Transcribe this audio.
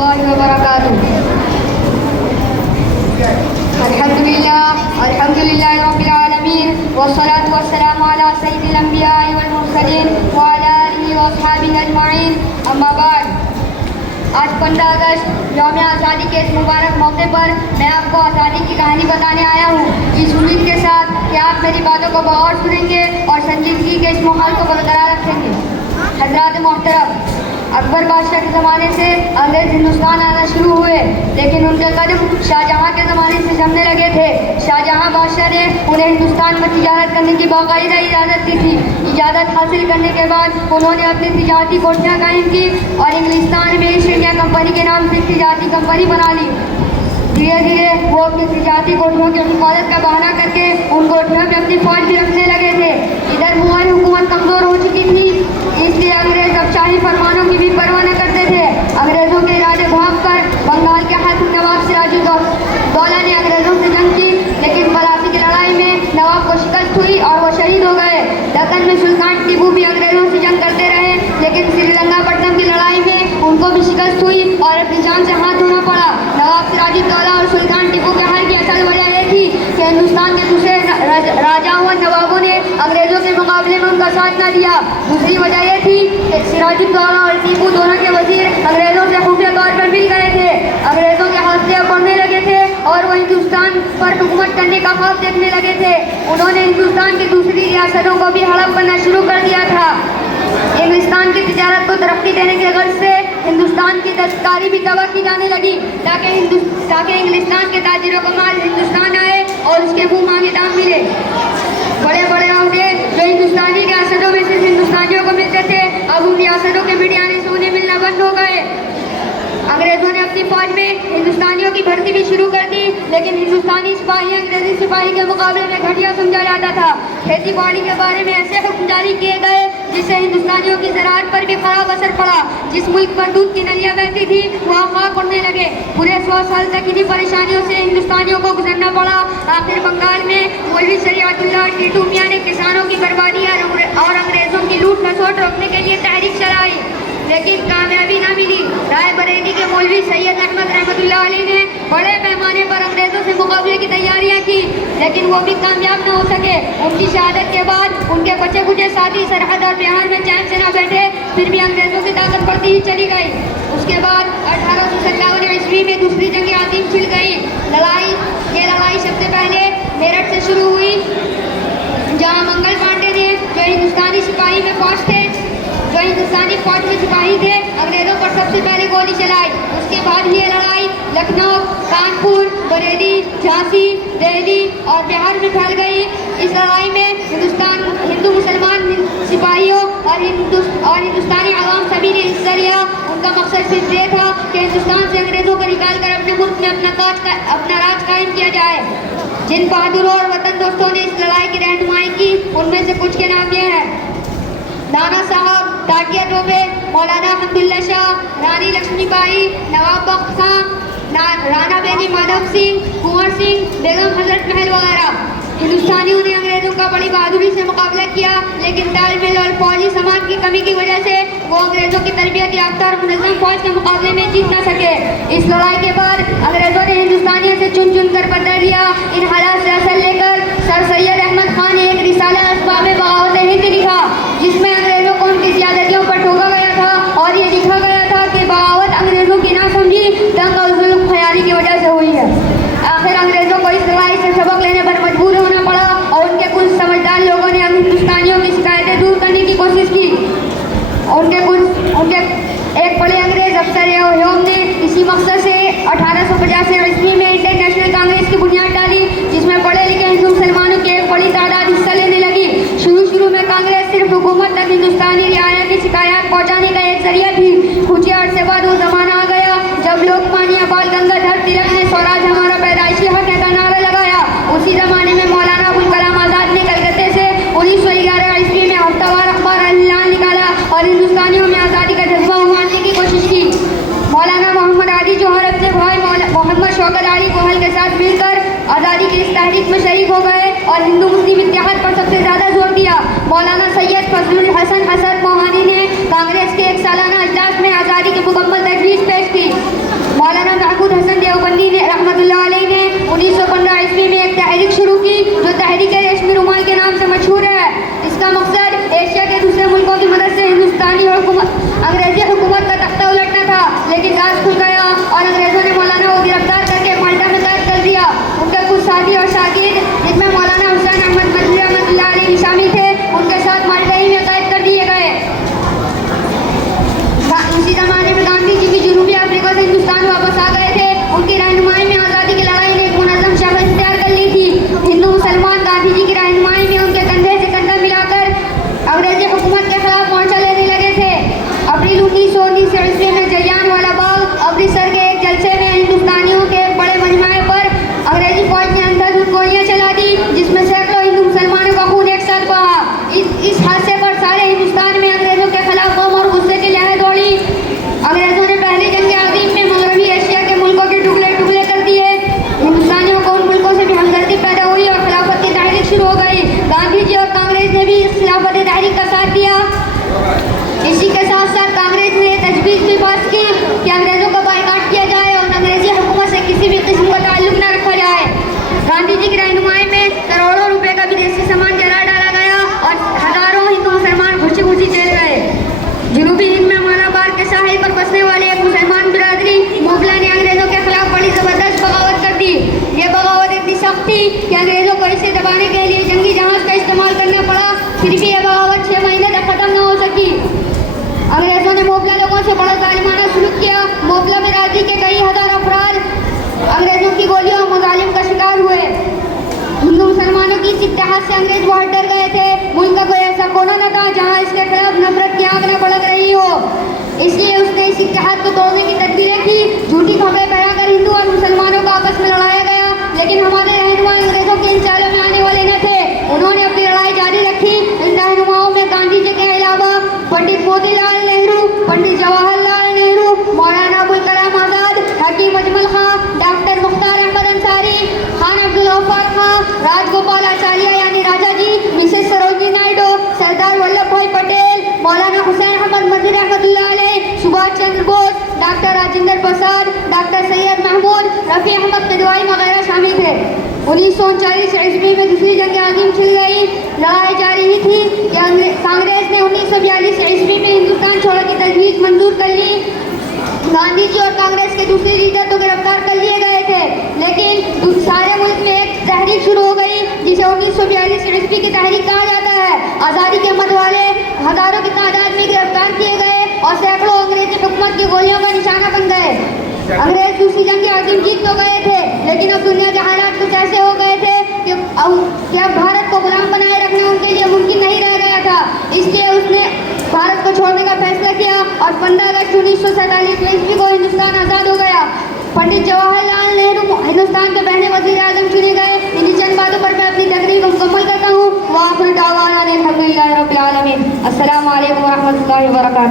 वरहमतुल्लाहि वबरकातुहू। अल्हम्दुलिल्लाहि रब्बिल आलमीन वस्सलातु वस्सलामु अला सय्यिदिल अंबिया'i वल मुरसलीन व अला आलिहि व अस्हाबिहि अजमाइन। अम्मा बाद। आज 15 अगस्त यौम आज़ादी के इस मुबारक मौके पर मैं आपको आज़ादी की कहानी बताने आया हूँ, इस उम्मीद के साथ कि आप मेरी बातों को गौर सुनेंगे और संजीदगी के इस माहौल को बरकरार रखेंगे। हज़रात मोहतरम, अकबर बादशाह के ज़माने से अंग्रेज़ हिंदुस्तान आना शुरू हुए, लेकिन उनके कदम शाहजहाँ के ज़माने से जमने लगे थे। शाहजहाँ बादशाह ने उन्हें हिंदुस्तान में तिजारत करने की बाकायदा इजाज़त दी थी। इजाज़त हासिल करने के बाद उन्होंने अपनी तिजारती कोठियाँ कायम की और इंग्लिस्तान में ईस्ट इंडिया कंपनी के नाम से तिजारती कंपनी बना ली। धीरे धीरे वो अपनी तिजारती कोठियों की हिफाजत का बहाना करके उन कोठियों में अपनी फौज भी रखने लगे थे। इधर मुगल हुकूमत कमज़ोर हो चुकी थी, इसलिए अंग्रेज अब शाही फरमानों की भी परवाह न करते थे। अंग्रेज़ों के इरादे भाप कर बंगाल के हाकिम नवाब सिराजुद्दौला ने अंग्रेज़ों से जंग की, लेकिन पलासी की लड़ाई में नवाब को शिकस्त हुई और वो शहीद हो गए। दक्कन में सुल्तान टीपू भी अंग्रेज़ों से जंग करते रहे, लेकिन श्रीरंगापट्टनम की लड़ाई में उनको भी शिकस्त हुई और अपनी जान से हाथ धोना पड़ा। नवाब सिराजुद्दौला और सुल्तान टीपू के हार की असल वजह यह थी कि हिंदुस्तान के दूसरे राजाओं और नवाबों ने अंग्रेज़ों के मुकाबले में उनका साथ न दिया। दूसरी वजह यह थी कि सिराजुद्दौला और टीपू दोनों के वजीर अंग्रेज़ों से खुफिया तौर पर मिल गए थे। अंग्रेज़ों के हौसले बढ़ने लगे थे और वो हिंदुस्तान पर हुकूमत करने का ख्वाब देखने लगे थे। उन्होंने हिंदुस्तान की दूसरी रियासतों को भी हड़प करना शुरू कर दिया था। इंग्लिस्तान की तिजारत को तरक्की देने के गर्ज से हिंदुस्तान की दस्तकारी भी तबाह की जाने लगी, ताकि इंग्लिस्तान के ताजिरों को माल हिंदुस्तान आए और उसके मुँह मांगे दाम मिले। बड़े बड़े ओहदे जो हिंदुस्तानी रियासतों में सिर्फ हिंदुस्तानियों को मिलते थे, अब उन रियासतों के मीडियाने से उन्हें मिलना बंद हो गए। अंग्रेज़ों ने अपनी फौज में हिंदुस्तानियों की भर्ती भी शुरू कर दी, लेकिन हिंदुस्तानी सिपाही अंग्रेजी सिपाही के मुकाबले में घटिया समझा जाता था। खेती बाड़ी के बारे में ऐसे हुक्म जारी किए गए जिससे हिंदुस्तानियों की ज़राअत पर भी खराब असर पड़ा। जिस मुल्क पर दूध की नदियाँ बहती थी वहाँ खाक उड़ने लगे। पूरे 100 साल तक इन्हीं परेशानियों से हिंदुस्तानियों को गुजरना पड़ा। आखिर बंगाल में मौलवी शरीयतुल्लाह टीटू मियाँ ने किसानों की बर्बादी और अंग्रेज़ों की लूट खसोट रोकने के लिए तहरीक चलाई, लेकिन कामयाबी न मिली। रायबरेली के मौलवी सैयद अहमद रहमतुल्लाह अलैह ने बड़े पैमाने पर अंग्रेज़ों से मुकाबले की तैयारियां की, लेकिन वो भी कामयाब न हो सके। उनकी शहादत के बाद उनके बचे कुचे साथी सरहद और बिहार में चैन से न बैठे, फिर भी अंग्रेज़ों की ताकत बढ़ती ही चली गई। उसके बाद 1857 ईस्वी में दूसरी जंग अज़ीम छिड़ गई। ये लड़ाई सबसे पहले मेरठ से शुरू हुई, जहाँ मंगल पांडे ने जो हिंदुस्तानी सिपाही में फौज में सिपाही थे, अंग्रेज़ों पर सबसे पहले गोली चलाई। उसके बाद ये लड़ाई लखनऊ, कानपुर, बरेली, झांसी, दिल्ली और बिहार में फैल गई। इस लड़ाई में हिंदू मुसलमान सिपाहियों और हिंदुस्तानी आवाम सभी ने हिस्सा लिया। उनका मकसद सिर्फ ये था कि हिंदुस्तान से अंग्रेज़ों को निकाल कर अपने मुल्क में अपना राज कायम किया जाए। जिन बहादुरों और वतन दोस्तों ने इस लड़ाई की रहनुमाई की, उनमें से कुछ के नाम ये हैं: नाना साहब, ताटिया टोपे, मौलाना हम्दुल्ला शाह, रानी लक्ष्मीबाई, नवाब बख्त खां, राणा बेनी माधव सिंह, कुंवर सिंह, बेगम हजरत महल वगैरह। हिंदुस्तानियों ने अंग्रेज़ों का बड़ी बहादुरी से मुकाबला किया, लेकिन तालमेल और फौजी सामान की कमी की वजह से वो अंग्रेज़ों की तरबियत याफ्ता और मुनज़्ज़म फौज के मुकाबले में जीत न सके। इस लड़ाई के बाद अंग्रेज़ों ने हिंदुस्तानियों से चुन चुन कर बदला लिया। इन हालात से असर लेकर सर सैयद अहमद खान ने एक रिसाला असबाबे बगावत हिंद लिखा, जिसमें अंग्रेज़ों को उनकी ज़्यादतियों पर ठोका गया था और ये लिखा गया था कि बगावत अंग्रेज़ों की ना समझी दंग और जुल्म ख़याली की वजह से हुई है। आखिर अंग्रेज़ों को इस लड़ाई से सबक लेने पर मजबूर होना पड़ा और उनके कुछ समझदार लोगों ने अब हिंदुस्तानियों की शिकायतें दूर करने की कोशिश की। उनके एक बड़े अंग्रेज़ अफसर ह्यूम ने इसी मकसद से 1885 ईस्वी में इंडियन नेशनल कांग्रेस की बुनियाद डाली, जिसमें पढ़े लिखे हिंदू मुसलमानों की एक बड़ी तादाद हिस्सा लेने लगी। शुरू में कांग्रेस सिर्फ हुकूमत तक हिंदुस्तानी रियाया की शिकायत पहुँचाने का एक जरिया थी। कुछ अर्से बाद वो ज़माना आ गया जब लोकमान्य बाल गंगाधर तिलक ने स्वराज हमारा पैदाइशी हक है का नारा लगाया। उसी ज़माने में मौलाना अबुल कलाम आज़ाद ने कलकत्ते से 1911 ईस्वी में हफ्तावार अखबार अल-हिलाल निकाला और हिंदुस्तानियों में आज़ादी का जज्बा उमारने की कोशिश की। मौलाना मोहम्मद आली जौहर अपने भाई मोहम्मद शौकत अली कोहल के साथ मिलकर आज़ादी की इस तहरीक में शरीक हो गए और हिंदू मुस्लिम इत्तेहाद पर सबसे ज़्यादा जोर दिया। मौलाना सैयद फजलुल हसन मोहानी ने कांग्रेस के एक सालाना इजलास में आज़ादी की मुकम्मल तजवीज़ पेश की। अंग्रेज बहुत डर गए थे। मुल्क का कोई ऐसा कोना न था जहाँ इसके खिलाफ नफरत की आग न भड़क रही हो, इसलिए उसने इस इत्तेहाद को तोड़ने की तदबीरें की। झूठी खबरें फैलाकर हिंदू और मुसलमानों को आपस में लड़ाया गया, लेकिन हमारे रहनुमा अंग्रेजों के इन चालों में आने वाले न थे। उन्होंने अपनी लड़ाई जारी रखी। इन रहनुमाओं में गांधी जी के अलावा पंडित मोतीलाल नेहरू, पंडित जवाहरलाल नेहरू, मौलाना अबुल कलाम आजाद, हकीम अजमल खां, डॉक्टर मुख्तार अहमद अंसारी, खान अब्दुल गफ्फार खां, राजगोपाल आचार्य यानी राजा जी, मिसेस सरोजिनी नायडू, सरदार वल्लभ भाई पटेल, मौलाना हुसैन अहमद मदनी रहमतुल्लाह अलैह, सुभाष चंद्र बोस, डॉक्टर राजेंद्र प्रसाद, डॉक्टर सैयद महमूद, रफ़ी अहमद किदवाई वगैरह शामिल थे। 1939 ईस्वी में दूसरी जंग आज़िम छिड़ गई। लड़ाई जारी ही थी कि कांग्रेस ने 1942 ईस्वी में हिंदुस्तान छोड़ने की तजवीज़ मंजूर कर ली। गांधी जी और कांग्रेस के दूसरे लीडर तो गिरफ्तार कर लिए गए थे, लेकिन सारे मुल्क में एक तहरीक शुरू हो गई जिसे 1942 ईस्वी की तहरीक कहा जाता है। आज़ादी के मत वाले हज़ारों की तादाद में गिरफ्तार किए गए और सैकड़ों अंग्रेजी हुकूमत की गोलियों का निशाना बन गए। अंग्रेज दूसरी जंग आज़िम जीत तो गए थे, लेकिन अब दुनिया के हालात कुछ ऐसे हो गए थे कि अब भारत को गुलाम बनाए रखना उनके लिए मुमकिन नहीं रह गया था। इसलिए उसने भारत को छोड़ने का फैसला किया और 15 अगस्त 1947 ईस्वी को हिंदुस्तान आज़ाद हो गया। पंडित जवाहरलाल नेहरू हिंदुस्तान के पहले वज़ीर आज़म चुने गए। इन्हीं चंद बातों पर मैं अपनी तकरीर को मुकम्मल करता हूँ। वाक़िअ दावाना अल्हम्दुलिल्लाहि रब्बिल आलमीन। अस्सलामु अलैकुम व रहमतुल्लाहि व बरकातुहू।